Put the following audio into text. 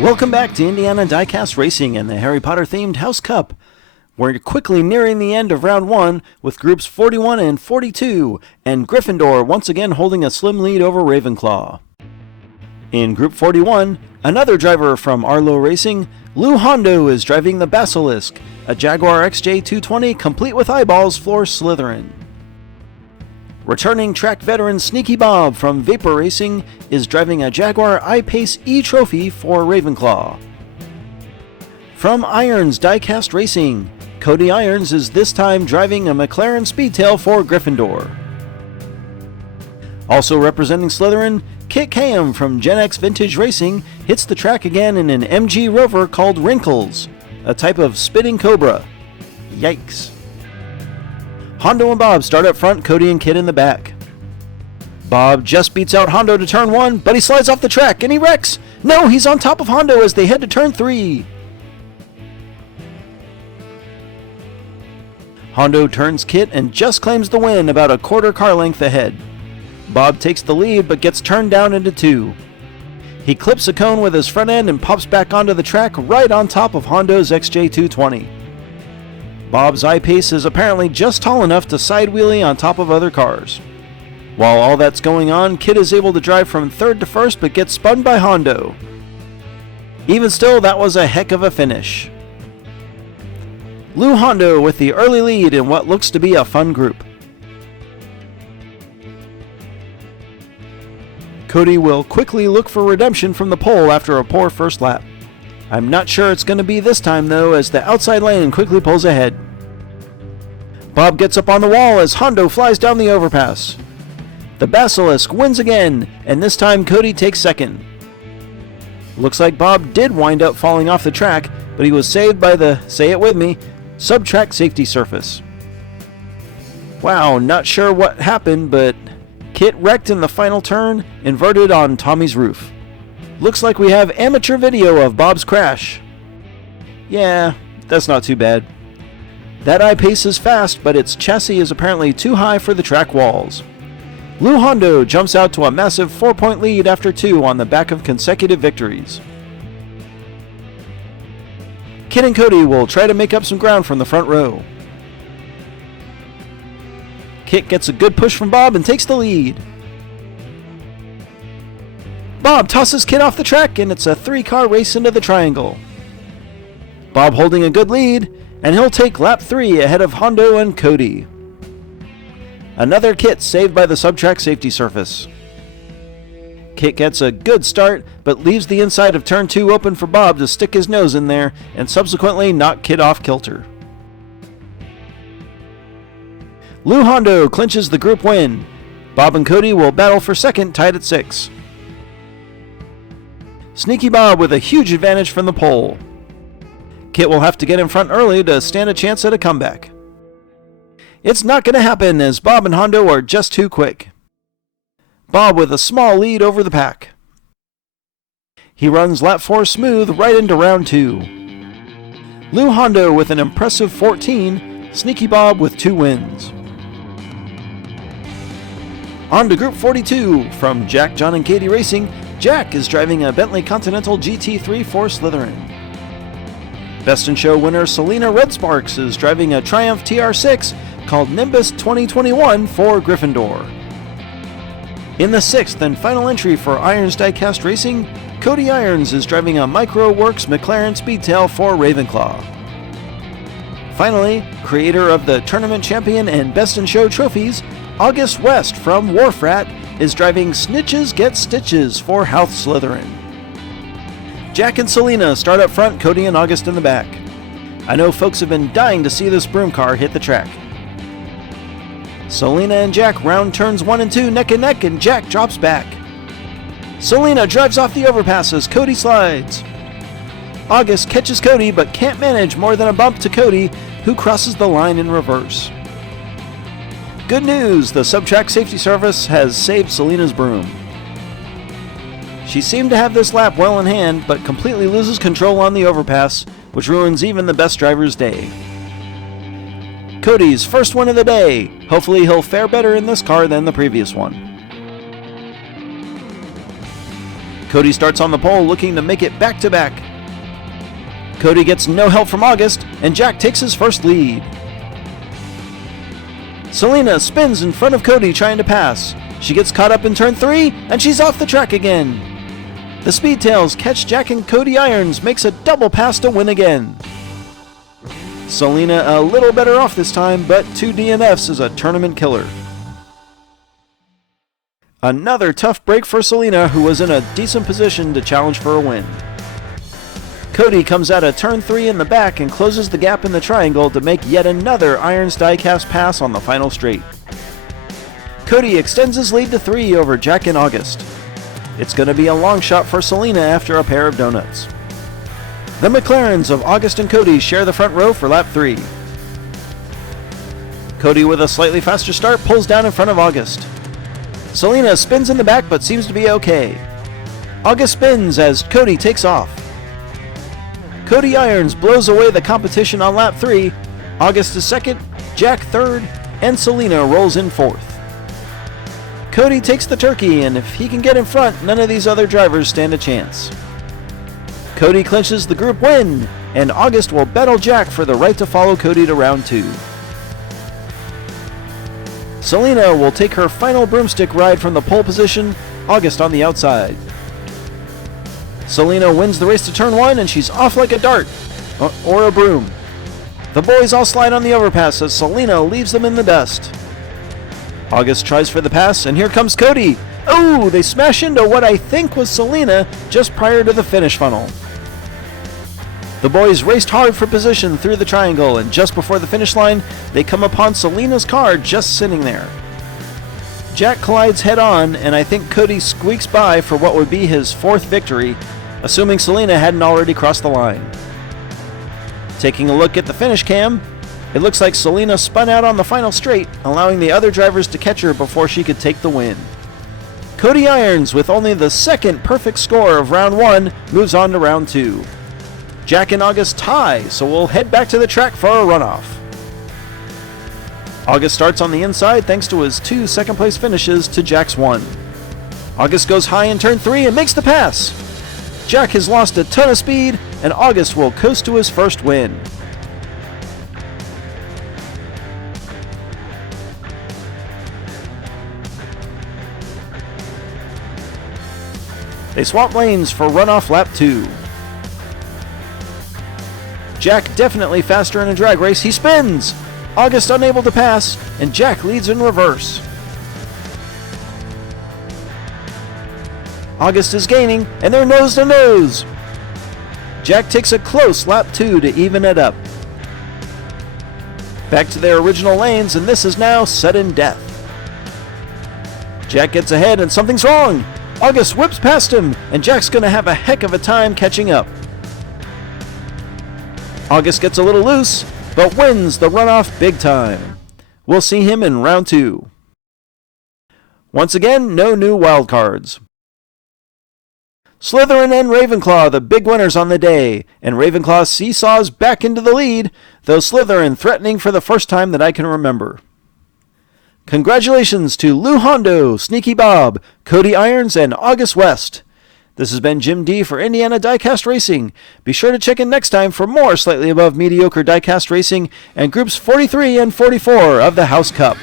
Welcome back to Indiana Diecast Racing and the Harry Potter themed House Cup. We're quickly nearing the end of round 1 with groups 41 and 42, and Gryffindor once again holding a slim lead over Ravenclaw. In group 41, another driver from Arlo Racing, Lou Hondo, is driving the Basilisk, a Jaguar XJ220 complete with eyeballs for Slytherin. Returning track veteran Sneaky Bob from Vapor Racing is driving a Jaguar I-Pace E-Trophy for Ravenclaw. From Irons Diecast Racing, Cody Irons is this time driving a McLaren Speedtail for Gryffindor. Also representing Slytherin, Kit Kayam from Gen X Vintage Racing hits the track again in an MG Rover called Wrinkles, a type of spitting cobra. Yikes. Hondo and Bob start up front, Cody and Kit in the back. Bob just beats out Hondo to turn 1, but he slides off the track and he wrecks! No, he's on top of Hondo as they head to turn 3. Hondo turns Kit and just claims the win about a quarter car length ahead. Bob takes the lead but gets turned down into 2. He clips a cone with his front end and pops back onto the track right on top of Hondo's XJ220. Bob's I-Pace is apparently just tall enough to side wheelie on top of other cars. While all that's going on, Kit is able to drive from 3rd to 1st but gets spun by Hondo. Even still, that was a heck of a finish. Lou Hondo with the early lead in what looks to be a fun group. Cody will quickly look for redemption from the pole after a poor first lap. I'm not sure it's going to be this time though, as the outside lane quickly pulls ahead. Bob gets up on the wall as Hondo flies down the overpass. The Basilisk wins again, and this time Cody takes 2nd. Looks like Bob did wind up falling off the track, but he was saved by the, say it with me, sub-track safety surface. Wow, not sure what happened, but Kit wrecked in the final turn, inverted on Tommy's roof. Looks like we have amateur video of Bob's crash. Yeah, that's not too bad. That I-Pace is fast, but its chassis is apparently too high for the track walls. Lou Hondo jumps out to a massive 4-point lead after 2 on the back of consecutive victories. Kit and Cody will try to make up some ground from the front row. Kit gets a good push from Bob and takes the lead. Bob tosses Kit off the track and it's a 3-car race into the triangle. Bob holding a good lead, and he'll take lap 3 ahead of Hondo and Cody. Another Kit saved by the sub-track safety surface. Kit gets a good start, but leaves the inside of turn 2 open for Bob to stick his nose in there and subsequently knock Kit off kilter. Lou Hondo clinches the group win. Bob and Cody will battle for 2nd, tied at 6. Sneaky Bob with a huge advantage from the pole. Kit will have to get in front early to stand a chance at a comeback. It's not going to happen as Bob and Hondo are just too quick. Bob with a small lead over the pack. He runs lap 4 smooth right into round 2. Lou Hondo with an impressive 14, Sneaky Bob with 2 wins. On to Group 42, from Jack, John, and Katie Racing, Jack is driving a Bentley Continental GT3 for Slytherin. Best in Show winner Celina RedSparxx is driving a Triumph TR6 called Nimbus 2021 for Gryffindor. In the 6th and final entry for Irons Diecast Racing, Cody Irons is driving a Microworks McLaren Speedtail for Ravenclaw. Finally, creator of the Tournament Champion and Best in Show trophies, August West from Warfrat is driving Snitches Get Stitches for House Slytherin. Jack and Celina start up front, Cody and August in the back. I know folks have been dying to see this broom car hit the track. Celina and Jack round turns 1 and 2 neck and neck, and Jack drops back. Celina drives off the overpass as Cody slides. August catches Cody but can't manage more than a bump to Cody, who crosses the line in reverse. Good news, the sub-track safety surface has saved Celina's broom. She seemed to have this lap well in hand, but completely loses control on the overpass, which ruins even the best driver's day. Cody's first win of the day. Hopefully he'll fare better in this car than the previous one. Cody starts on the pole looking to make it back-to-back. Cody gets no help from August, and Jack takes his first lead. Celina spins in front of Cody trying to pass. She gets caught up in turn 3, and she's off the track again. The Speedtails catch Jack and Cody Irons, makes a double pass to win again. Celina a little better off this time, but 2 DNFs is a tournament killer. Another tough break for Celina, who was in a decent position to challenge for a win. Cody comes out of turn 3 in the back and closes the gap in the triangle to make yet another Irons diecast pass on the final straight. Cody extends his lead to 3 over Jack and August. It's going to be a long shot for Celina after a pair of donuts. The McLarens of August and Cody share the front row for lap 3. Cody, with a slightly faster start, pulls down in front of August. Celina spins in the back but seems to be okay. August spins as Cody takes off. Cody Irons blows away the competition on lap 3. August is second, Jack third, and Celina rolls in fourth. Cody takes the turkey, and if he can get in front, none of these other drivers stand a chance. Cody clinches the group win, and August will battle Jack for the right to follow Cody to round 2. Celina will take her final broomstick ride from the pole position, August on the outside. Celina wins the race to turn 1, and she's off like a dart, or a broom. The boys all slide on the overpass as Celina leaves them in the dust. August tries for the pass, and here comes Cody. Oh, they smash into what I think was Celina just prior to the finish funnel. The boys raced hard for position through the triangle, and just before the finish line, they come upon Celina's car just sitting there. Jack collides head-on, and I think Cody squeaks by for what would be his 4th victory, assuming Celina hadn't already crossed the line. Taking a look at the finish cam, it looks like Celina spun out on the final straight, allowing the other drivers to catch her before she could take the win. Cody Irons, with only the 2nd perfect score of round 1, moves on to round 2. Jack and August tie, so we'll head back to the track for a runoff. August starts on the inside thanks to his 2 second-place finishes to Jack's 1. August goes high in turn 3 and makes the pass. Jack has lost a ton of speed, and August will coast to his first win. They swap lanes for runoff lap 2. Jack definitely faster in a drag race. He spins! August unable to pass, and Jack leads in reverse. August is gaining, and they're nose to nose. Jack takes a close lap 2 to even it up. Back to their original lanes, and this is now sudden death. Jack gets ahead, and something's wrong. August whips past him, and Jack's going to have a heck of a time catching up. August gets a little loose, but wins the runoff big time. We'll see him in round 2. Once again, no new wildcards. Slytherin and Ravenclaw, the big winners on the day, and Ravenclaw seesaws back into the lead, though Slytherin threatening for the first time that I can remember. Congratulations to Lou Hondo, Sneaky Bob, Cody Irons, and August West. This has been Jim D for Indiana Diecast Racing. Be sure to check in next time for more slightly above mediocre diecast racing and groups 43 and 44 of the House Cup.